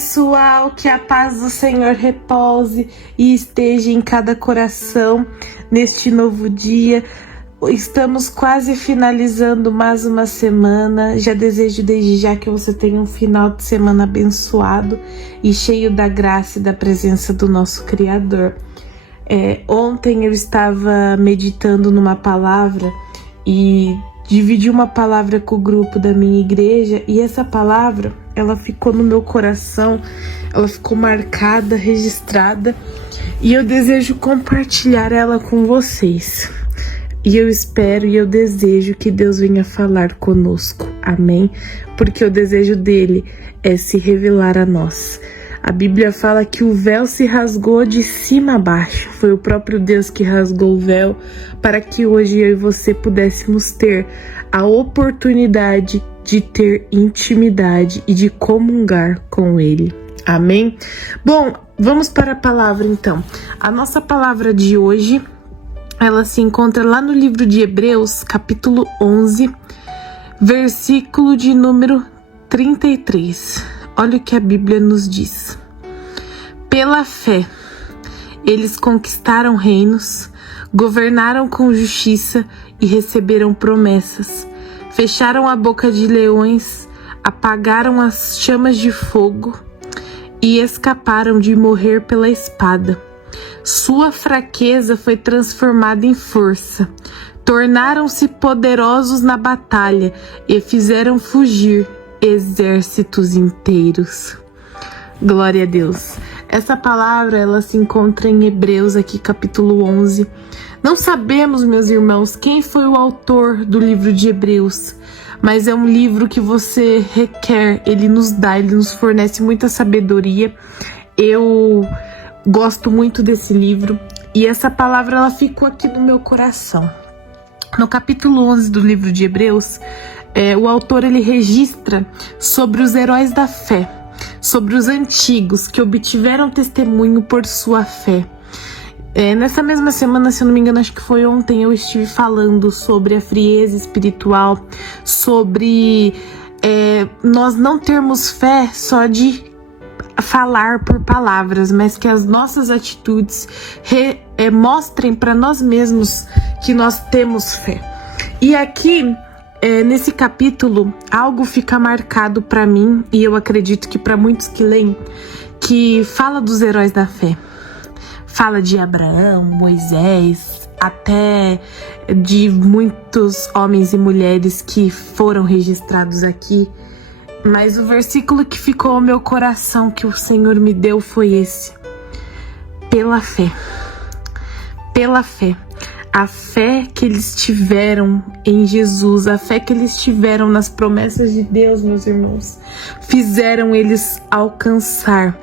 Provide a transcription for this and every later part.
pessoal, que a paz do Senhor repouse e esteja em cada coração neste novo dia. Estamos quase finalizando mais uma semana. Já desejo desde já que você tenha um final de semana abençoado e cheio da graça e da presença do nosso Criador. Ontem eu estava meditando numa palavra e dividi uma palavra com o grupo da minha igreja, e essa palavra, ela ficou no meu coração, ela ficou marcada, registrada, e eu desejo compartilhar ela com vocês. E eu espero e eu desejo que Deus venha falar conosco, amém? Porque o desejo dele é se revelar a nós. A Bíblia fala que o véu se rasgou de cima a baixo. Foi o próprio Deus que rasgou o véu para que hoje eu e você pudéssemos ter a oportunidade de ter intimidade e de comungar com Ele. Amém? Bom, vamos para a palavra então. A nossa palavra de hoje, ela se encontra lá no livro de Hebreus, capítulo 11, versículo de número 33. Olha o que a Bíblia nos diz. Pela fé, eles conquistaram reinos, governaram com justiça e receberam promessas. Fecharam a boca de leões, apagaram as chamas de fogo e escaparam de morrer pela espada. Sua fraqueza foi transformada em força. Tornaram-se poderosos na batalha e fizeram fugir exércitos inteiros. Glória a Deus. Essa palavra, ela se encontra em Hebreus, aqui capítulo 11. Não sabemos, meus irmãos, quem foi o autor do livro de Hebreus, mas é um livro que você requer, ele nos fornece muita sabedoria. Eu gosto muito desse livro e essa palavra, ela ficou aqui no meu coração. No capítulo 11 do livro de Hebreus, o autor ele registra sobre os heróis da fé, sobre os antigos que obtiveram testemunho por sua fé. Nessa mesma semana, se eu não me engano, acho que foi ontem, eu estive falando sobre a frieza espiritual, sobre nós não termos fé só de falar por palavras, mas que as nossas atitudes mostrem para nós mesmos que nós temos fé. E aqui, nesse capítulo, algo fica marcado para mim, e eu acredito que para muitos que leem, que fala dos heróis da fé. Fala de Abraão, Moisés, até de muitos homens e mulheres que foram registrados aqui. Mas o versículo que ficou ao meu coração, que o Senhor me deu, foi esse. Pela fé. Pela fé. A fé que eles tiveram em Jesus, a fé que eles tiveram nas promessas de Deus, meus irmãos, fizeram eles alcançar,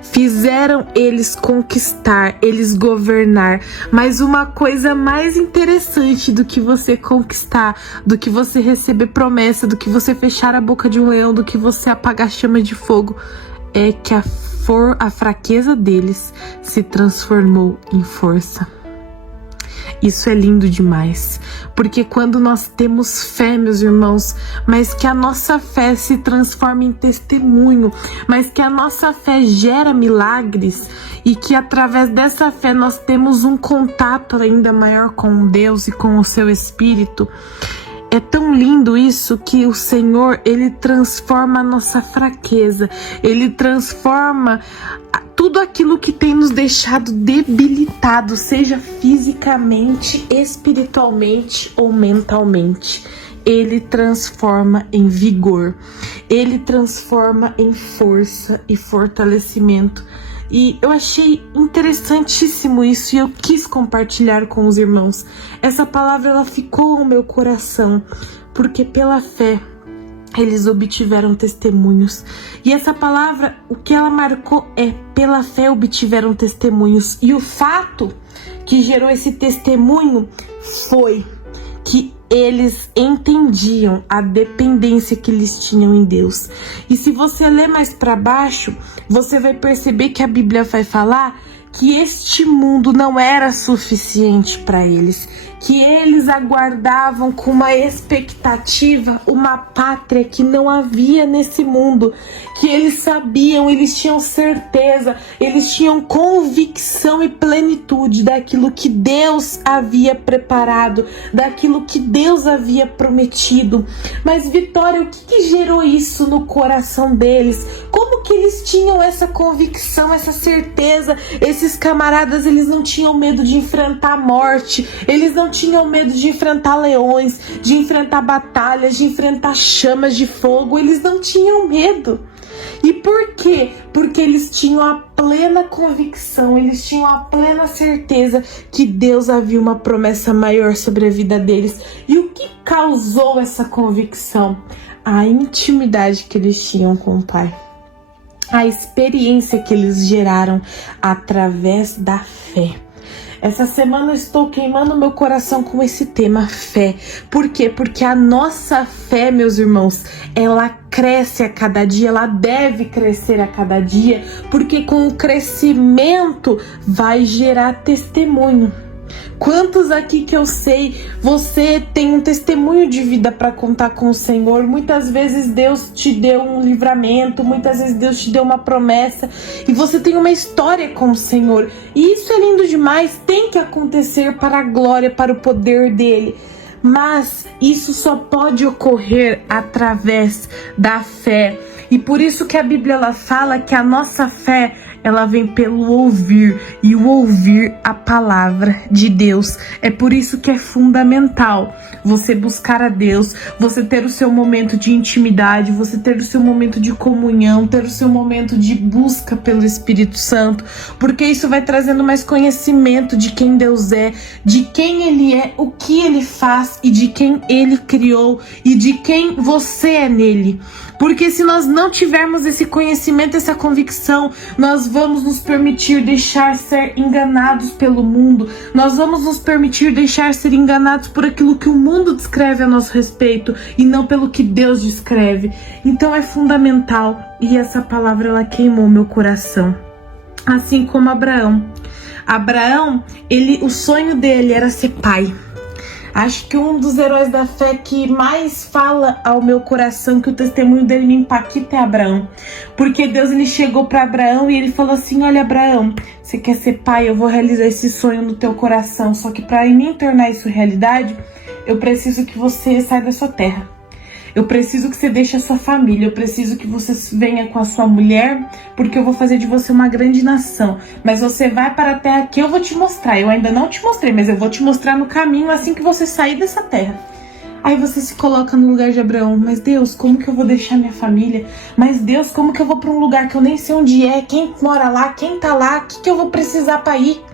fizeram eles conquistar, eles governar. Mas uma coisa mais interessante do que você conquistar, do que você receber promessa, do que você fechar a boca de um leão, do que você apagar chama de fogo, é que a fraqueza deles se transformou em força. Isso é lindo demais, porque quando nós temos fé, meus irmãos, mas que a nossa fé se transforma em testemunho, mas que a nossa fé gera milagres e que através dessa fé nós temos um contato ainda maior com Deus e com o seu Espírito. É tão lindo isso que o Senhor, ele transforma a nossa fraqueza, ele transforma tudo aquilo que tem nos deixado debilitados, seja fisicamente, espiritualmente ou mentalmente. Ele transforma em vigor, ele transforma em força e fortalecimento. E eu achei interessantíssimo isso e eu quis compartilhar com os irmãos. Essa palavra, ela ficou no meu coração, porque pela fé eles obtiveram testemunhos. E essa palavra, o que ela marcou é: pela fé obtiveram testemunhos. E o fato que gerou esse testemunho foi que eles entendiam a dependência que eles tinham em Deus. E se você ler mais para baixo, você vai perceber que a Bíblia vai falar que este mundo não era suficiente para eles, que eles aguardavam com uma expectativa uma pátria que não havia nesse mundo, que eles sabiam, eles tinham certeza, eles tinham convicção e plenitude daquilo que Deus havia preparado, daquilo que Deus havia prometido. Mas, Vitória, o que gerou isso no coração deles? Como que eles tinham essa convicção, essa certeza? Esses camaradas, eles não tinham medo de enfrentar a morte, eles não tinham medo de enfrentar leões, de enfrentar batalhas, de enfrentar chamas de fogo, eles não tinham medo. E por quê? Porque eles tinham a plena convicção, eles tinham a plena certeza que Deus havia uma promessa maior sobre a vida deles. E o que causou essa convicção? A intimidade que eles tinham com o Pai. A experiência que eles geraram através da fé. Essa semana eu estou queimando meu coração com esse tema, fé. Por quê? Porque a nossa fé, meus irmãos, ela cresce a cada dia, ela deve crescer a cada dia, porque com o crescimento vai gerar testemunho. Quantos aqui que eu sei, você tem um testemunho de vida para contar com o Senhor? Muitas vezes Deus te deu um livramento, muitas vezes Deus te deu uma promessa e você tem uma história com o Senhor. E isso é lindo demais, tem que acontecer para a glória, para o poder dele. Mas isso só pode ocorrer através da fé. E por isso que a Bíblia ela fala que a nossa fé ela vem pelo ouvir, e o ouvir a palavra de Deus. É por isso que é fundamental você buscar a Deus, você ter o seu momento de intimidade, você ter o seu momento de comunhão, ter o seu momento de busca pelo Espírito Santo, porque isso vai trazendo mais conhecimento de quem Deus é, de quem Ele é, o que Ele faz e de quem Ele criou e de quem você é nele. Porque se nós não tivermos esse conhecimento, essa convicção, nós vamos nos permitir deixar ser enganados pelo mundo, nós vamos nos permitir deixar ser enganados por aquilo que o mundo descreve a nosso respeito e não pelo que Deus descreve. Então é fundamental, e essa palavra ela queimou meu coração. Assim como Abraão, o sonho dele era ser pai. Acho que um dos heróis da fé que mais fala ao meu coração, que o testemunho dele me impacta, é Abraão. Porque Deus ele chegou para Abraão e ele falou assim: olha, Abraão, você quer ser pai? Eu vou realizar esse sonho no teu coração. Só que para mim tornar isso realidade, eu preciso que você saia da sua terra. Eu preciso que você deixe a sua família, eu preciso que você venha com a sua mulher, porque eu vou fazer de você uma grande nação. Mas você vai para a terra que eu vou te mostrar. Eu ainda não te mostrei, mas eu vou te mostrar no caminho assim que você sair dessa terra. Aí você se coloca no lugar de Abraão. Mas Deus, como que eu vou deixar minha família? Mas Deus, como que eu vou para um lugar que eu nem sei onde é? Quem mora lá? Quem tá lá? O que eu vou precisar para ir?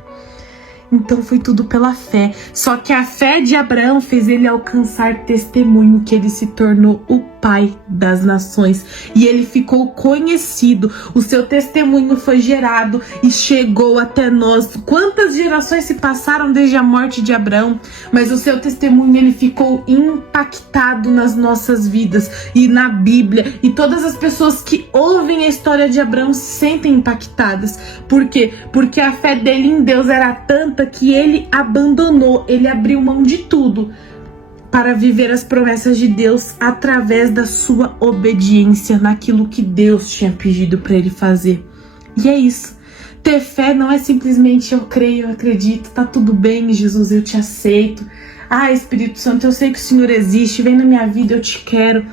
Então foi tudo pela fé. Só que a fé de Abraão fez ele alcançar testemunho que ele se tornou o pai das nações. E ele ficou conhecido. O seu testemunho foi gerado e chegou até nós. Quantas gerações se passaram desde a morte de Abraão? Mas o seu testemunho ele ficou impactado nas nossas vidas e na Bíblia. E todas as pessoas que ouvem a história de Abraão se sentem impactadas. Por quê? Porque a fé dele em Deus era tanta que ele abandonou, ele abriu mão de tudo para viver as promessas de Deus através da sua obediência naquilo que Deus tinha pedido para ele fazer. E é isso. Ter fé não é simplesmente eu creio, eu acredito, tá tudo bem, Jesus, eu te aceito. Ah, Espírito Santo, eu sei que o Senhor existe, vem na minha vida, eu te quero.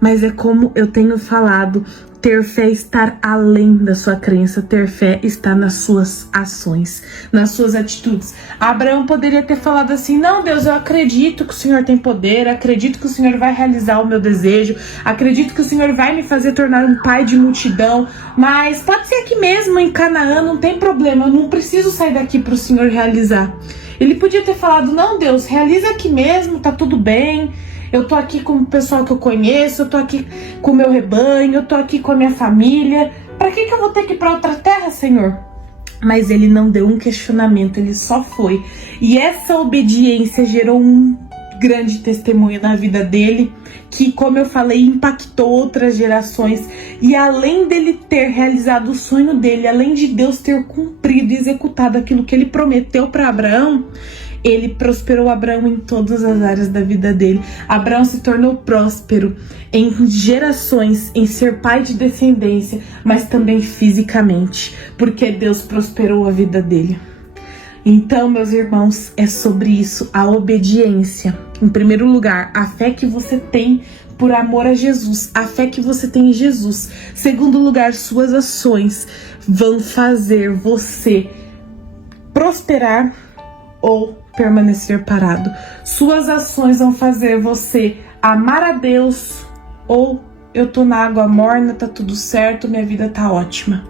Mas é como eu tenho falado, ter fé está além da sua crença, ter fé está nas suas ações, nas suas atitudes. Abraão poderia ter falado assim: não, Deus, eu acredito que o Senhor tem poder, acredito que o Senhor vai realizar o meu desejo, acredito que o Senhor vai me fazer tornar um pai de multidão, mas pode ser aqui mesmo em Canaã, não tem problema, eu não preciso sair daqui para o Senhor realizar. Ele podia ter falado: não, Deus, realiza aqui mesmo, tá tudo bem. Eu tô aqui com o pessoal que eu conheço, eu tô aqui com o meu rebanho, eu tô aqui com a minha família. Pra que eu vou ter que ir pra outra terra, Senhor? Mas ele não deu um questionamento, ele só foi. E essa obediência gerou um grande testemunho na vida dele, que, como eu falei, impactou outras gerações. E além dele ter realizado o sonho dele, além de Deus ter cumprido e executado aquilo que ele prometeu para Abraão, ele prosperou Abraão em todas as áreas da vida dele. Abraão se tornou próspero em gerações, em ser pai de descendência, mas também fisicamente, porque Deus prosperou a vida dele. Então, meus irmãos, é sobre isso, a obediência. Em primeiro lugar, a fé que você tem por amor a Jesus, a fé que você tem em Jesus. Segundo lugar, suas ações vão fazer você prosperar ou permanecer parado. Suas ações vão fazer você amar a Deus ou eu tô na água morna, tá tudo certo, minha vida tá ótima.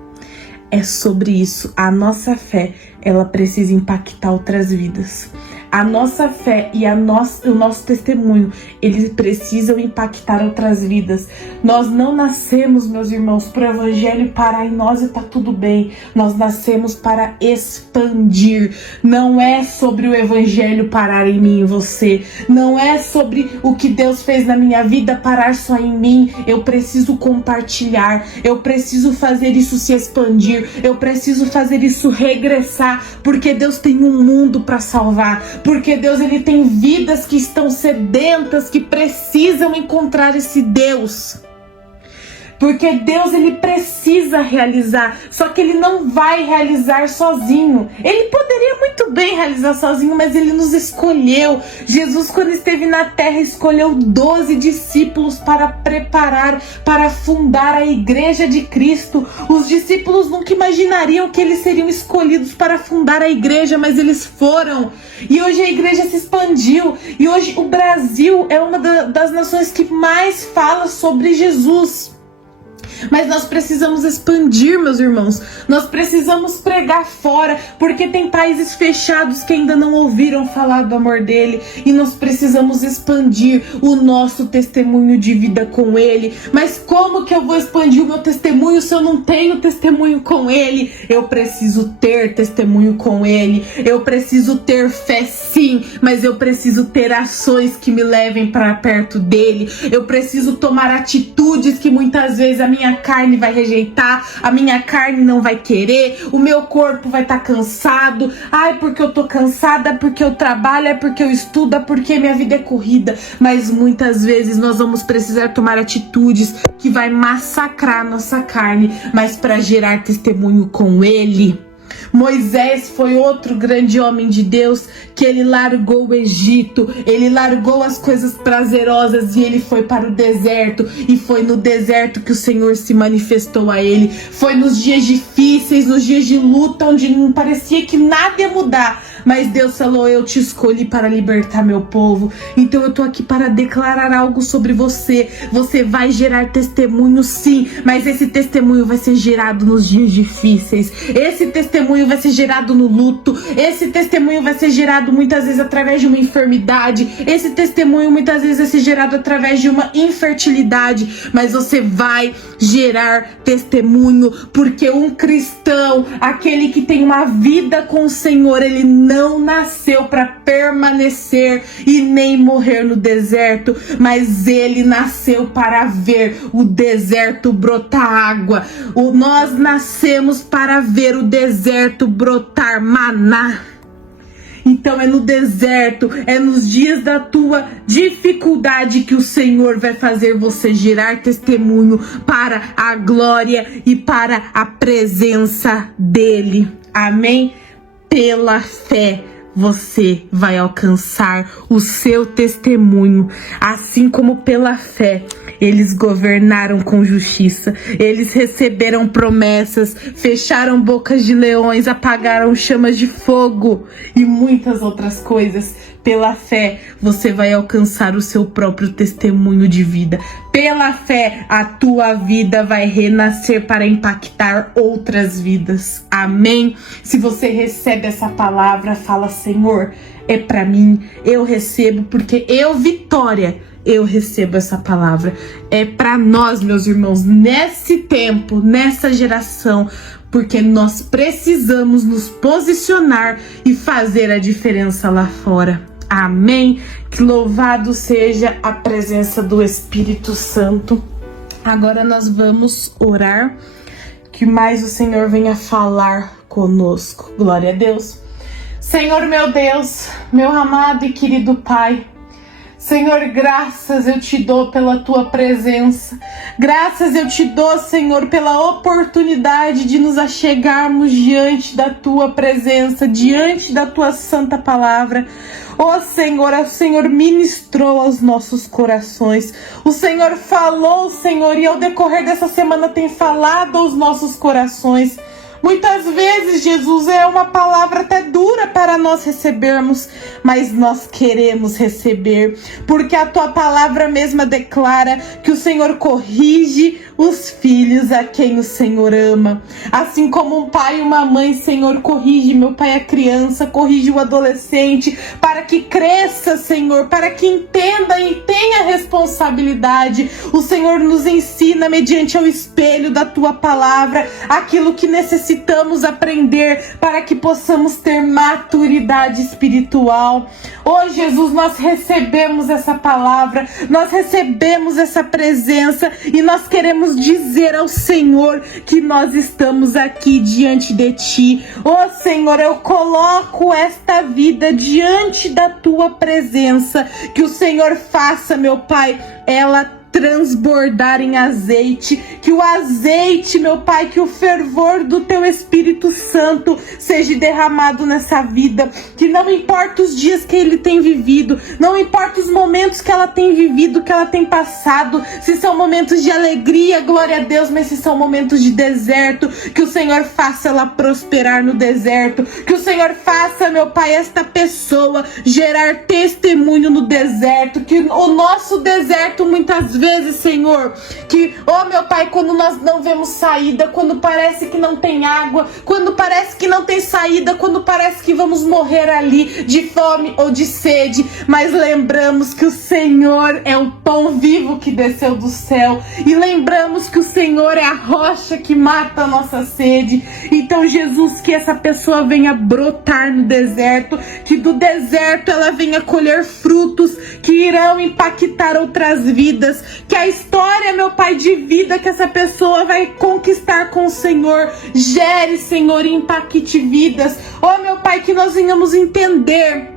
É sobre isso. A nossa fé, ela precisa impactar outras vidas. A nossa fé e o nosso testemunho, eles precisam impactar outras vidas. Nós não nascemos, meus irmãos, para o evangelho parar em nós e tá tudo bem. Nós nascemos para expandir. Não é sobre o evangelho parar em mim e você. Não é sobre o que Deus fez na minha vida parar só em mim. Eu preciso compartilhar. Eu preciso fazer isso se expandir. Eu preciso fazer isso regressar. Porque Deus tem um mundo para salvar. Porque Deus, ele tem vidas que estão sedentas, que precisam encontrar esse Deus. Porque Deus, ele precisa realizar, só que ele não vai realizar sozinho. Ele poderia muito bem realizar sozinho, mas ele nos escolheu. Jesus, quando esteve na terra, escolheu 12 discípulos para preparar, para fundar a igreja de Cristo. Os discípulos nunca imaginariam que eles seriam escolhidos para fundar a igreja, mas eles foram. E hoje a igreja se expandiu. E hoje o Brasil é uma das nações que mais fala sobre Jesus. Mas nós precisamos expandir, meus irmãos. Nós precisamos pregar fora, porque tem países fechados que ainda não ouviram falar do amor dele. E nós precisamos expandir o nosso testemunho de vida com ele. Mas como que eu vou expandir o meu testemunho se eu não tenho testemunho com ele? Eu preciso ter testemunho com ele. Eu preciso ter fé, sim, mas eu preciso ter ações que me levem para perto dele. Eu preciso tomar atitudes que muitas vezes a minha carne vai rejeitar, a minha carne não vai querer, o meu corpo vai estar cansado. Ai, porque eu tô cansada, porque eu trabalho, é porque eu estudo, é porque minha vida é corrida. Mas muitas vezes nós vamos precisar tomar atitudes que vai massacrar a nossa carne, mas para gerar testemunho com ele. Moisés foi outro grande homem de Deus que ele largou o Egito, ele largou as coisas prazerosas e ele foi para o deserto, e foi no deserto que o Senhor se manifestou a ele. Foi nos dias difíceis, nos dias de luta, onde não parecia que nada ia mudar, mas Deus falou: eu te escolhi para libertar meu povo. Então eu tô aqui para declarar algo sobre você. Você vai gerar testemunho, sim, mas esse testemunho vai ser gerado nos dias difíceis. Esse testemunho vai ser gerado no luto. Esse testemunho vai ser gerado muitas vezes através de uma enfermidade. Esse testemunho muitas vezes vai ser gerado através de uma infertilidade. Mas você vai gerar testemunho, porque um cristão, aquele que tem uma vida com o Senhor, ele não nasceu para permanecer e nem morrer no deserto, mas ele nasceu para ver o deserto brotar água. Nós nascemos para ver o deserto brotar maná. Então é no deserto, é nos dias da tua dificuldade que o Senhor vai fazer você gerar testemunho para a glória e para a presença dele. Amém? Pela fé você vai alcançar o seu testemunho, assim como pela fé eles governaram com justiça, eles receberam promessas, fecharam bocas de leões, apagaram chamas de fogo e muitas outras coisas. Pela fé você vai alcançar o seu próprio testemunho de vida. Pela fé a tua vida vai renascer para impactar outras vidas. Amém? Se você recebe essa palavra, fala: Senhor, é para mim, eu recebo, porque eu, Vitória, eu recebo essa palavra. É para nós, meus irmãos, nesse tempo, nessa geração, porque nós precisamos nos posicionar e fazer a diferença lá fora. Amém? Que louvado seja a presença do Espírito Santo. Agora nós vamos orar, que mais o Senhor venha falar conosco. Glória a Deus. Senhor meu Deus, meu amado e querido Pai, Senhor, graças eu te dou pela tua presença. Graças eu te dou, Senhor, pela oportunidade de nos achegarmos diante da tua presença, diante da tua santa palavra. Ó Senhor, o Senhor ministrou aos nossos corações. O Senhor falou, Senhor, e ao decorrer dessa semana tem falado aos nossos corações. Muitas vezes, Jesus, é uma palavra até dura para nós recebermos, mas nós queremos receber, porque a tua palavra mesma declara que o Senhor corrige os filhos a quem o Senhor ama. Assim como um pai e uma mãe, Senhor, corrige, meu Pai, a criança, corrige o adolescente, para que cresça, Senhor, para que entenda e tenha responsabilidade. O Senhor nos ensina, mediante o espelho da tua palavra, aquilo que necessitamos aprender para que possamos ter maturidade espiritual. Oh Jesus, nós recebemos essa palavra, nós recebemos essa presença e nós queremos dizer ao Senhor que nós estamos aqui diante de ti. Oh Senhor, eu coloco esta vida diante da tua presença, que o Senhor faça, meu Pai, ela transbordar em azeite, que o azeite, meu Pai, que o fervor do teu Espírito Santo seja derramado nessa vida, que não importa os dias que ele tem vivido, não importa os momentos que ela tem vivido, que ela tem passado, se são momentos de alegria, glória a Deus, mas se são momentos de deserto, que o Senhor faça ela prosperar no deserto, que o Senhor faça, meu Pai, esta pessoa gerar testemunho no deserto, que o nosso deserto muitas vezes, Senhor, que, oh meu Pai, quando nós não vemos saída, quando parece que não tem água, quando parece que não tem saída, quando parece que vamos morrer ali de fome ou de sede, mas lembramos que o Senhor é o pão vivo que desceu do céu, e lembramos que o Senhor é a rocha que mata a nossa sede. Então, Jesus, que essa pessoa venha brotar no deserto, que do deserto ela venha colher frutos que irão impactar outras vidas, que a história, meu Pai, de vida que essa pessoa vai conquistar com o Senhor gere, Senhor, e impacte vidas. Oh, meu Pai, que nós venhamos entender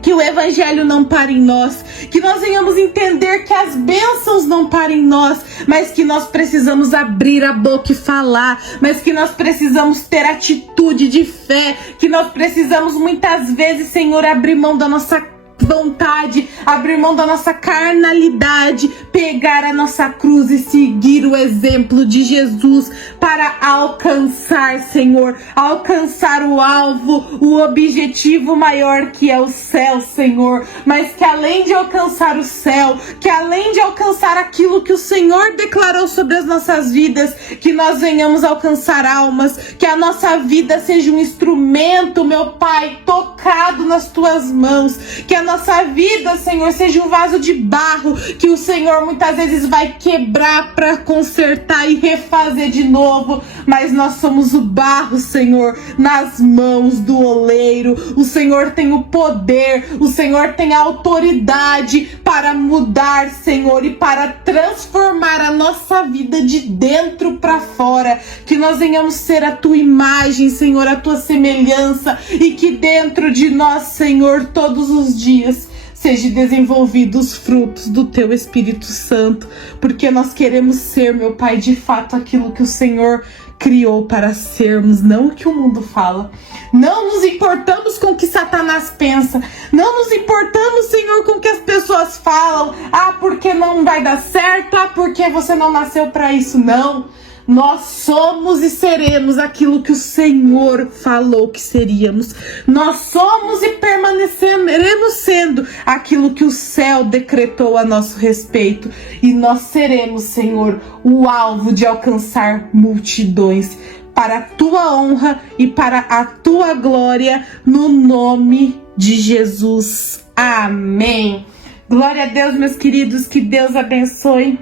que o Evangelho não para em nós, que nós venhamos entender que as bênçãos não param em nós, mas que nós precisamos abrir a boca e falar, mas que nós precisamos ter atitude de fé, que nós precisamos muitas vezes, Senhor, abrir mão da nossa vontade, abrir mão da nossa carnalidade, pegar a nossa cruz e seguir o exemplo de Jesus para alcançar, Senhor, alcançar o alvo, o objetivo maior que é o céu, Senhor, mas que além de alcançar o céu, que além de alcançar aquilo que o Senhor declarou sobre as nossas vidas, que nós venhamos alcançar almas, que a nossa vida seja um instrumento, meu Pai, tocado nas tuas mãos, que a nossa vida, Senhor, seja um vaso de barro que o Senhor muitas vezes vai quebrar para consertar e refazer de novo, mas nós somos o barro, Senhor, nas mãos do oleiro. O Senhor tem o poder, o Senhor tem a autoridade para mudar, Senhor, e para transformar a nossa vida de dentro para fora, que nós venhamos ser a tua imagem, Senhor, a tua semelhança, e que dentro de nós, Senhor, todos os dias seja desenvolvidos os frutos do teu Espírito Santo, porque nós queremos ser, meu Pai, de fato aquilo que o Senhor criou para sermos, não o que o mundo fala. Não nos importamos com o que Satanás pensa, não nos importamos, Senhor, com o que as pessoas falam. Ah, porque não vai dar certo, ah, porque você não nasceu para isso. Não. Nós somos e seremos aquilo que o Senhor falou que seríamos. Nós somos e permaneceremos sendo aquilo que o céu decretou a nosso respeito. E nós seremos, Senhor, o alvo de alcançar multidões para a tua honra e para a tua glória, no nome de Jesus. Amém. Glória a Deus, meus queridos, que Deus abençoe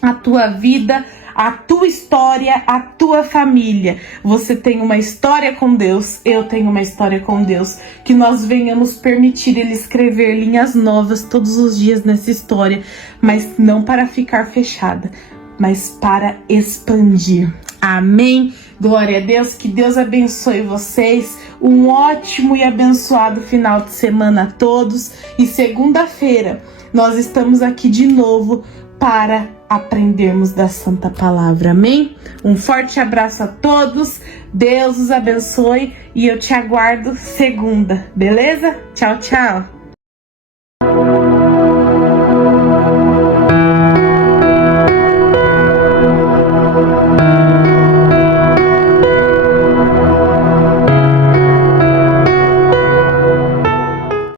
a tua vida, a tua história, a tua família. Você tem uma história com Deus, eu tenho uma história com Deus. Que nós venhamos permitir Ele escrever linhas novas todos os dias nessa história, mas não para ficar fechada, mas para expandir. Amém. Glória a Deus, que Deus abençoe vocês. Um ótimo e abençoado final de semana a todos. E segunda-feira nós estamos aqui de novo para aprendermos da Santa Palavra. Amém? Um forte abraço a todos. Deus os abençoe e eu te aguardo segunda, beleza? Tchau, tchau.